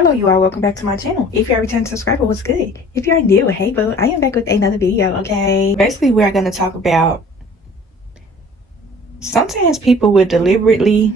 Hello you all, welcome back to my channel. If you're a return subscriber, what's good? If you're new, hey boo, I am back with another video, okay? Basically, we're going to talk about sometimes people will deliberately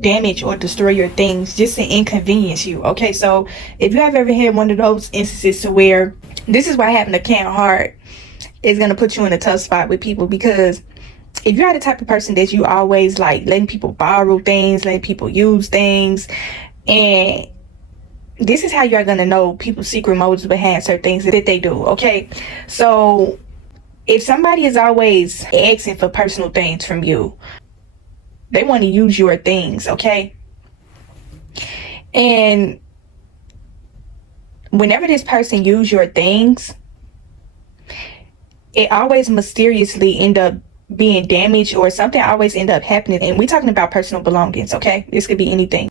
damage or destroy your things just to inconvenience you, okay? So if you have ever had one of those instances to where this is why having a can heart is going to put you in a tough spot with people, because if you're the type of person that you always like letting people borrow things, letting people use things, and this is how you're going to know people's secret motives behind certain things that they do, okay? So if somebody is always asking for personal things from you, they want to use your things, okay? And whenever this person uses your things, it always mysteriously end up being damaged, or something always end up happening. And we're talking about personal belongings, okay? This could be anything.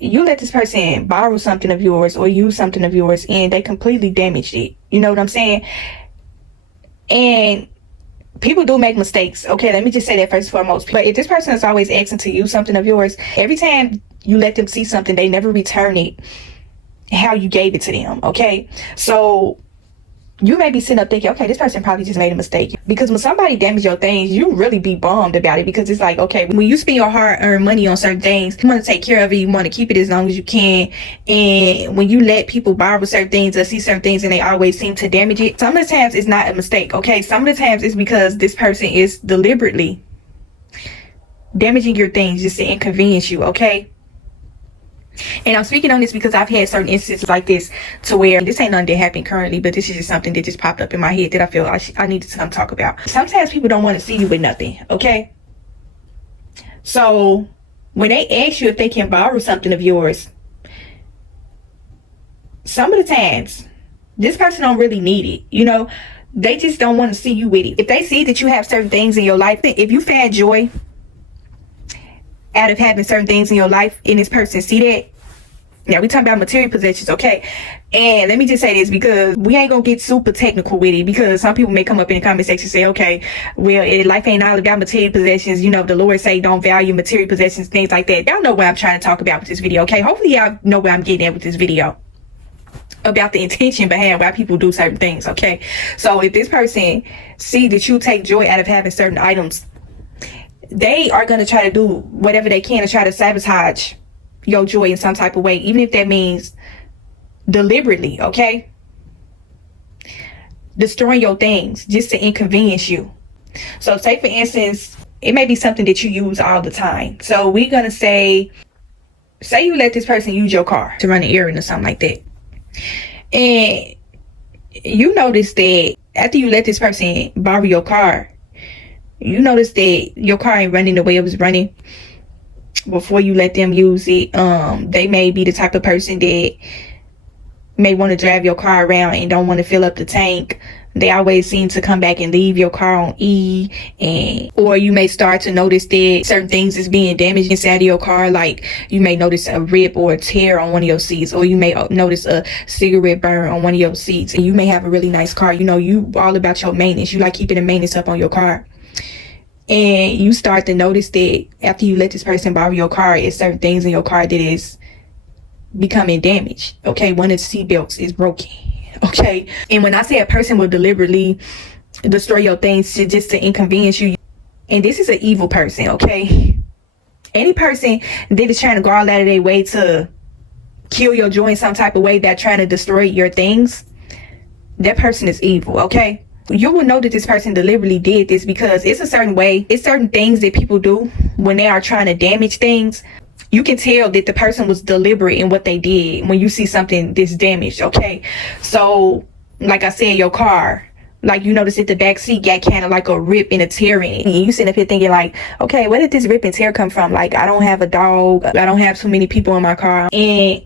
You let this person borrow something of yours or use something of yours and they completely damaged it. You know what I'm saying? And people do make mistakes, okay? Let me just say that first and foremost. But if this person is always asking to use something of yours, every time you let them see something, they never return it how you gave it to them, okay? So you may be sitting up thinking, okay, this person probably just made a mistake. Because when somebody damages your things, you really be bummed about it, because it's like, okay, when you spend your hard-earned money on certain things, you want to take care of it, you want to keep it as long as you can. And when you let people borrow certain things or see certain things and they always seem to damage it, some of the times it's not a mistake, okay? Some of the times it's because this person is deliberately damaging your things just to inconvenience you, okay? And I'm speaking on this because I've had certain instances like this to where this ain't nothing that happened currently, but this is just something that just popped up in my head that I feel I needed to come talk about. Sometimes people don't want to see you with nothing, okay? So when they ask you if they can borrow something of yours, some of the times this person don't really need it, you know? They just don't want to see you with it. If they see that you have certain things in your life, if you find joy out of having certain things in your life and this person see that, now we talking about material possessions, okay? And let me just say this, because we ain't gonna get super technical with it, because some people may come up in the comment section and say, okay, well, life ain't all about material possessions, you know, the Lord say don't value material possessions, things like that. Y'all know what I'm trying to talk about with this video, okay? Hopefully y'all know where I'm getting at with this video, about the intention behind why people do certain things, okay? So if this person see that you take joy out of having certain items, they are going to try to do whatever they can to try to sabotage your joy in some type of way, even if that means deliberately, okay? Destroying your things just to inconvenience you. So say for instance, it may be something that you use all the time. So we're going to say you let this person use your car to run an errand or something like that. And you notice that after you let this person borrow your car, you notice that your car ain't running the way it was running before you let them use it. They may be the type of person that may want to drive your car around and don't want to fill up the tank. They always seem to come back and leave your car on E. Or you may start to notice that certain things is being damaged inside of your car. Like you may notice a rip or a tear on one of your seats, or you may notice a cigarette burn on one of your seats. And you may have a really nice car. You know, you all about your maintenance. You like keeping the maintenance up on your car. And you start to notice that after you let this person borrow your car, it's certain things in your car that is becoming damaged, okay? One of the seat belts is broken, okay? And when I say a person will deliberately destroy your things just to inconvenience you, and this is an evil person, okay? Any person that is trying to go all out of their way to kill your joy in some type of way, that trying to destroy your things, that person is evil, okay? You will know that this person deliberately did this, because it's a certain way, it's certain things that people do when they are trying to damage things. You can tell that the person was deliberate in what they did when you see something that's damaged, okay? So like I said, your car, like you notice that the back seat got kind of like a rip and a tear in it, and you sitting up here thinking like, okay, where did this rip and tear come from? Like, I don't have a dog, I don't have too many people in my car. And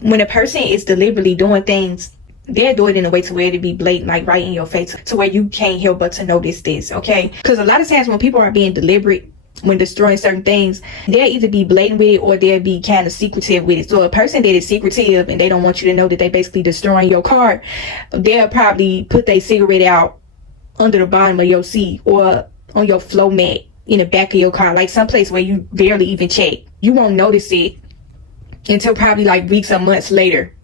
when a person is deliberately doing things, they'll do it in a way to where it'll be blatant, like right in your face, to where you can't help but to notice this, okay? Because a lot of times when people are being deliberate when destroying certain things, they'll either be blatant with it or they'll be kind of secretive with it. So a person that is secretive and they don't want you to know that they basically destroying your car, they'll probably put their cigarette out under the bottom of your seat or on your floor mat in the back of your car, like someplace where you barely even check. You won't notice it until probably like weeks or months later.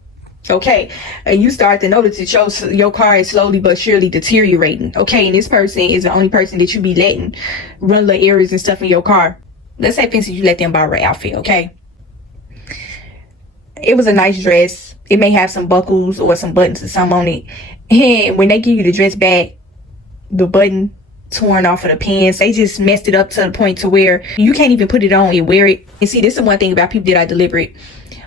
Okay, and you start to notice that your car is slowly but surely deteriorating. Okay, and this person is the only person that you be letting run the errands and stuff in your car. Let's say, for instance, you let them borrow an outfit. Okay, it was a nice dress. It may have some buckles or some buttons or something on it, and when they give you the dress back, the button torn off of the pants. They just messed it up to the point to where you can't even put it on and wear it. And see, this is one thing about people that are deliberate.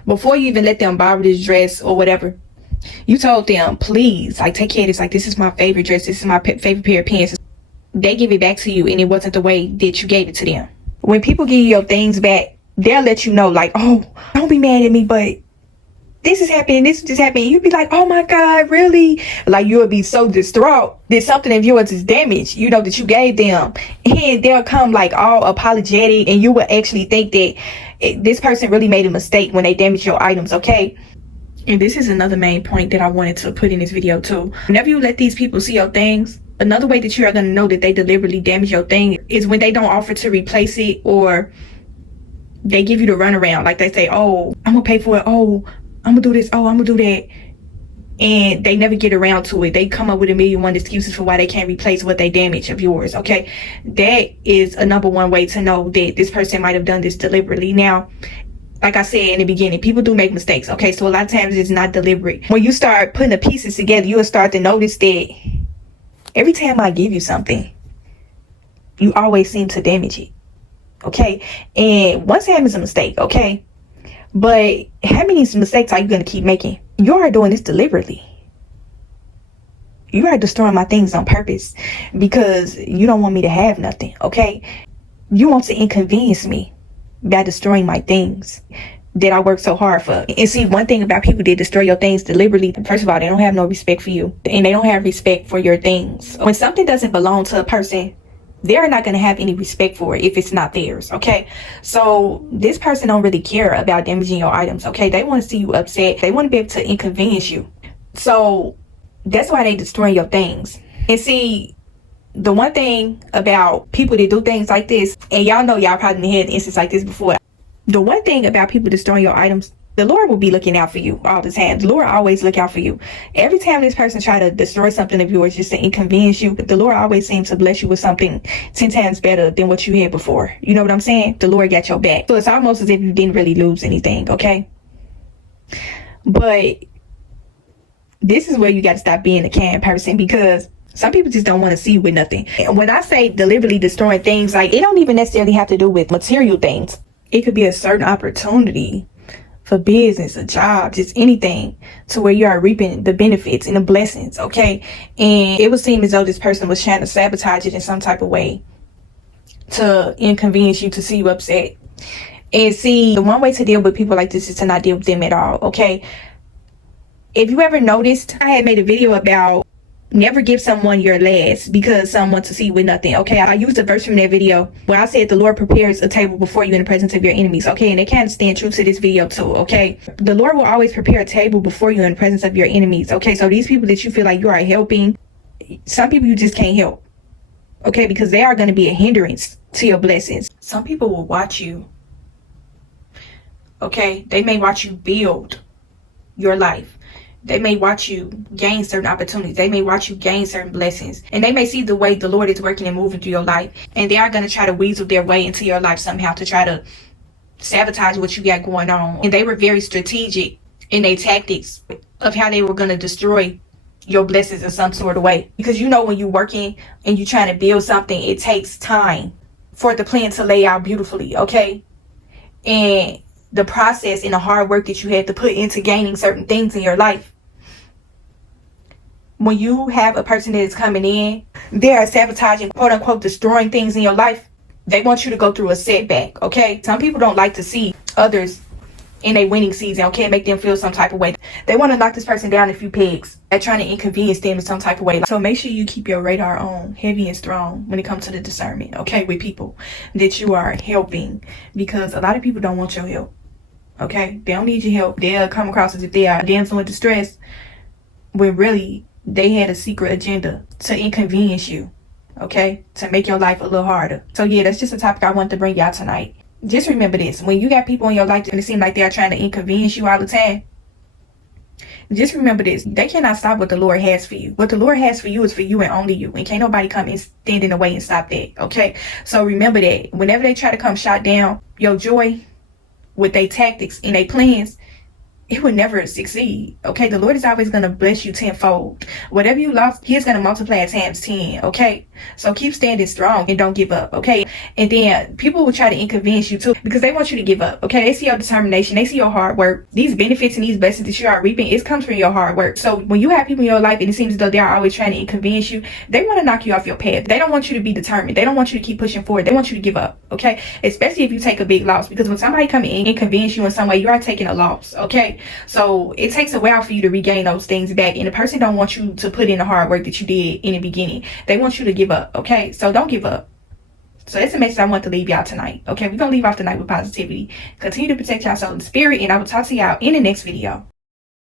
Before you even let them borrow this dress or whatever, you told them, please, like, take care of this. Like, this is my favorite dress. This is my favorite pair of pants. They give it back to you, and it wasn't the way that you gave it to them. When people give you your things back, they'll let you know, like, oh, don't be mad at me, but this is happening, this just happened. You'd be like, oh my God, really? Like, you'll be so distraught that something of yours is damaged, you know, that you gave them. And they'll come like all apologetic, and you will actually think that this person really made a mistake when they damaged your items, okay? And this is another main point that I wanted to put in this video too. Whenever you let these people see your things, another way that you are going to know that they deliberately damage your thing is when they don't offer to replace it, or they give you the runaround. Like, they say, oh, I'm gonna pay for it. Oh, I'm gonna do this. Oh, I'm gonna do that. And they never get around to it. They come up with a million one excuses for why they can't replace what they damage of yours. Okay, that is a number one way to know that this person might have done this deliberately. Now, like I said in the beginning, people do make mistakes. Okay, so a lot of times it's not deliberate. When you start putting the pieces together, you'll start to notice that every time I give you something, you always seem to damage it. Okay, and one time is a mistake. Okay, but how many mistakes are you going to keep making? You are doing this deliberately. You are destroying my things on purpose because you don't want me to have nothing, okay? You want to inconvenience me by destroying my things that I work so hard for. And see, one thing about people that destroy your things deliberately, first of all, they don't have no respect for you, and they don't have respect for your things. When something doesn't belong to a person, they're not going to have any respect for it if it's not theirs, okay? So this person don't really care about damaging your items, okay? They want to see you upset. They want to be able to inconvenience you. So that's why they destroying your things. And see, the one thing about people that do things like this, and y'all know y'all probably had an instance like this before. The one thing about people destroying your items, the Lord will be looking out for you all the time. The Lord always look out for you. Every time this person try to destroy something of yours just to inconvenience you, the Lord always seems to bless you with something 10 times better than what you had before. You know what I'm saying? The Lord got your back. So it's almost as if you didn't really lose anything, okay? But this is where you got to stop being a kind person, because some people just don't want to see you with nothing. And when I say deliberately destroying things, like, it don't even necessarily have to do with material things. It could be a certain opportunity for business, a job, just anything, to where you are reaping the benefits and the blessings, okay? And it would seem as though this person was trying to sabotage it in some type of way to inconvenience you, to see you upset. And see, the one way to deal with people like this is to not deal with them at all, okay? If you ever noticed, I had made a video about never give someone your last because someone wants to see you with nothing, okay? I used a verse from that video where I said the Lord prepares a table before you in the presence of your enemies, okay? And they kind of stand true to this video too, okay? The Lord will always prepare a table before you in the presence of your enemies, okay? So these people that you feel like you are helping, some people you just can't help, okay? Because they are going to be a hindrance to your blessings. Some people will watch you, okay? They may watch you build your life. They may watch you gain certain opportunities. They may watch you gain certain blessings. And they may see the way the Lord is working and moving through your life. And they are going to try to weasel their way into your life somehow to try to sabotage what you got going on. And they were very strategic in their tactics of how they were going to destroy your blessings in some sort of way. Because you know, when you're working and you're trying to build something, it takes time for the plan to lay out beautifully, okay? And the process and the hard work that you had to put into gaining certain things in your life. When you have a person that is coming in, they are sabotaging, quote unquote, destroying things in your life. They want you to go through a setback, okay? Some people don't like to see others in a winning season, okay? Make them feel some type of way. They want to knock this person down a few pegs. They're trying to inconvenience them in some type of way. So make sure you keep your radar on, heavy and strong, when it comes to the discernment, okay? With people that you are helping, because a lot of people don't want your help, okay? They don't need your help. They'll come across as if they are damsel in distress, when really they had a secret agenda to inconvenience you, okay? To make your life a little harder. So yeah, that's just a topic I wanted to bring y'all tonight. Just remember this. When you got people in your life and it seems like they're trying to inconvenience you all the time, just remember this. They cannot stop what the Lord has for you. What the Lord has for you is for you and only you. And can't nobody come and stand in the way and stop that. Okay? So remember that. Whenever they try to come shot down your joy with their tactics and their plans, it would never succeed. Okay? The Lord is always going to bless you tenfold. Whatever you lost, He's going to multiply it times 10. Okay? So keep standing strong and don't give up. Okay? And then people will try to inconvenience you too because they want you to give up. Okay? They see your determination. They see your hard work. These benefits and these blessings that you are reaping, it comes from your hard work. So when you have people in your life and it seems as though they are always trying to inconvenience you, they want to knock you off your path. They don't want you to be determined. They don't want you to keep pushing forward. They want you to give up. Okay? Especially if you take a big loss, because when somebody come and inconvenience you in some way, you are taking a loss. Okay? So it takes a while for you to regain those things back, and the person don't want you to put in the hard work that you did in the beginning. They want you to give up. Okay? So don't give up. So that's the message I want to leave y'all tonight. Okay? We're going to leave off tonight with positivity. Continue to protect y'all soul and spirit, and I will talk to y'all in the next video.